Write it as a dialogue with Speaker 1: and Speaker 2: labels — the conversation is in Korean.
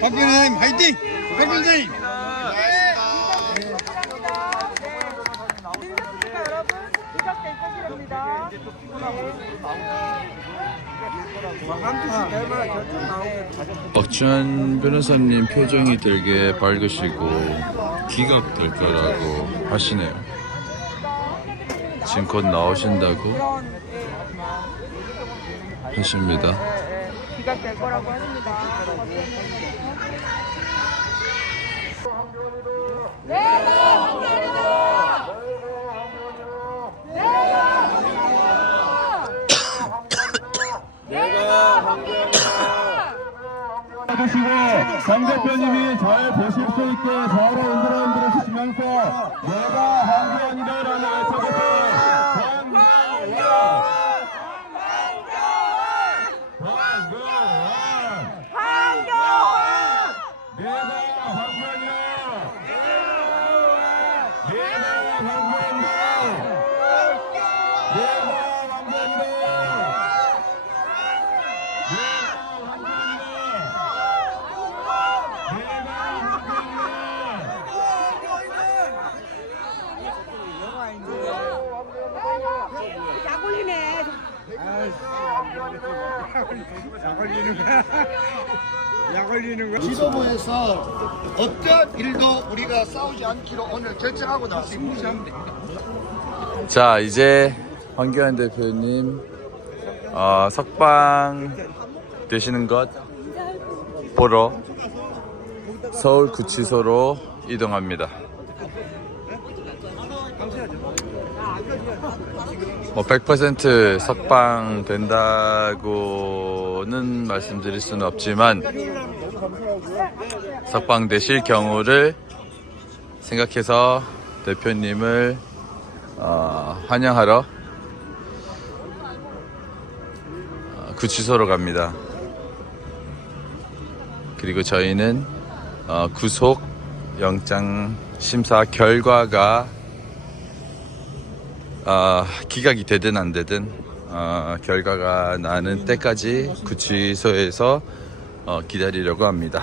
Speaker 1: 박근혜님 화이팅! 박근혜님!
Speaker 2: 박주한 변호사님 표정이 되게 밝으시고 기각될 거라고 하시네요. 지금 곧 나오신다고 하십니다.
Speaker 3: 기각될 거라고 하십니다.
Speaker 4: 보시고 강 대표님이 잘 보실 수 있게 좌우로 흔들어 흔들어 주시면서 내가 황교안이다라는 외쳐주세요. 황교안! 황교안! 내가 황교안이다! 내가 황교안이다! 내가 황교안이다!
Speaker 3: 약 올리네.
Speaker 1: 약 걸리는 거야? 약 걸리는 거야?
Speaker 5: 지도부에서 어떤 일도 우리가 싸우지 않기로 오늘 결정하고 나왔습니다.
Speaker 2: 자 이제 황교안 대표님 어, 석방 되시는 것 보러 서울 구치소로 이동합니다. 뭐100% 석방 된다고는 말씀드릴 수는 없지만 석방 되실 경우를 생각해서 대표님을 어, 환영하러 어, 구치소로 갑니다. 그리고 저희는 어, 구속 영장 심사 결과가 어, 기각이 되든 안 되든 어, 결과가 나는 때까지 구치소에서 어, 기다리려고 합니다.